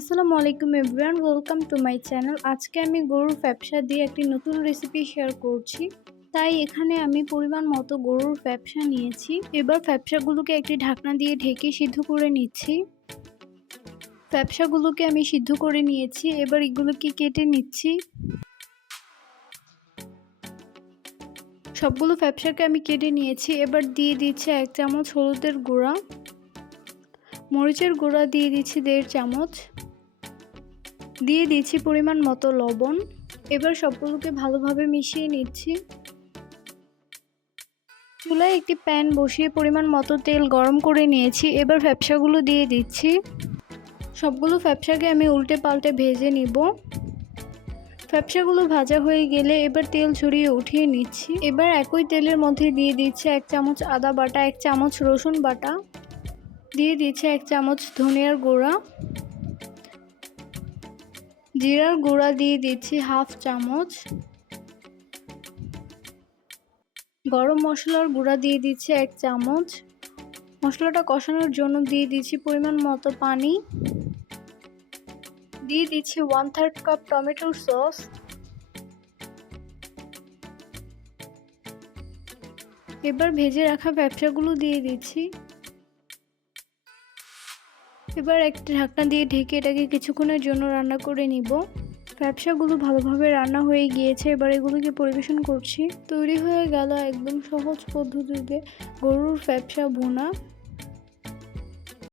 আসসালামু আলাইকুম everyone, welcome to my channel. আজকে আমি গরুর ফ্যাপসা দিয়ে একটি নতুন রেসিপি শেয়ার করছি। তাই এখানে আমি পরিমাণ মতো গরুর ফ্যাপসা নিয়েছি। এবার ফ্যাপসাগুলোকে একটি ঢাকনা দিয়ে ঢেকে সিদ্ধ করে নিচ্ছি। ফ্যাপসাগুলোকে আমি সিদ্ধ করে নিয়েছি। এবার এগুলোকে কেটে নিচ্ছি। সবগুলো ফ্যাপসাকে আমি কেটে নিয়েছি। এবার দিয়ে দিচ্ছি 1 চামচ হলুদের গুঁড়া, মরিচের গুঁড়া দিয়ে দিচ্ছি 1.5 চামচ, দিয়ে দিচ্ছি পরিমাণ মতো লবণ। এবার সবগুলোকে ভালোভাবে মিশিয়ে নিচ্ছি। চুলায় একটি প্যান বসিয়ে পরিমাণ মতো তেল গরম করে নিয়েছি। এবার ফ্যাপসাগুলো দিয়ে দিচ্ছি। সবগুলো ফ্যাপসাকে আমি উল্টে পাল্টে ভেজে নিব। ফ্যাপসাগুলো ভাজা হয়ে গেলে এবার তেল ঝরিয়ে উঠিয়ে নিচ্ছি। এবার একই তেলের মধ্যে দিয়ে দিচ্ছি 1 চামচ আদা বাটা, 1 চামচ রসুন বাটা, দিয়ে দিচ্ছি 1 চামচ ধনিয়ার গুঁড়া, জিরার গুঁড়া দিয়ে দিচ্ছি 1/2 চামচ, গরম মশলার গুঁড়া দিয়ে দিচ্ছি 1 চামচ। মশলাটা কষানোর জন্য দিয়ে দিচ্ছি পরিমাণ মতো পানি, দিয়ে দিচ্ছি 1/3 কাপ টমেটোর সস। এবার ভেজে রাখা ফ্যাপসাগুলো দিয়ে দিচ্ছি। এবার একটা ঢাকনা দিয়ে ঢেকে এটাকে কিছুক্ষণের জন্য রান্না করে নিব। ফ্যাপসাগুলো ভালোভাবে রান্না হয়ে গিয়েছে। এবার এগুলোকে পরিবেশন করছি। তৈরি হয়ে গেল একদম সহজ পদ্ধতিতে গরুর ফ্যাপসা ভুনা।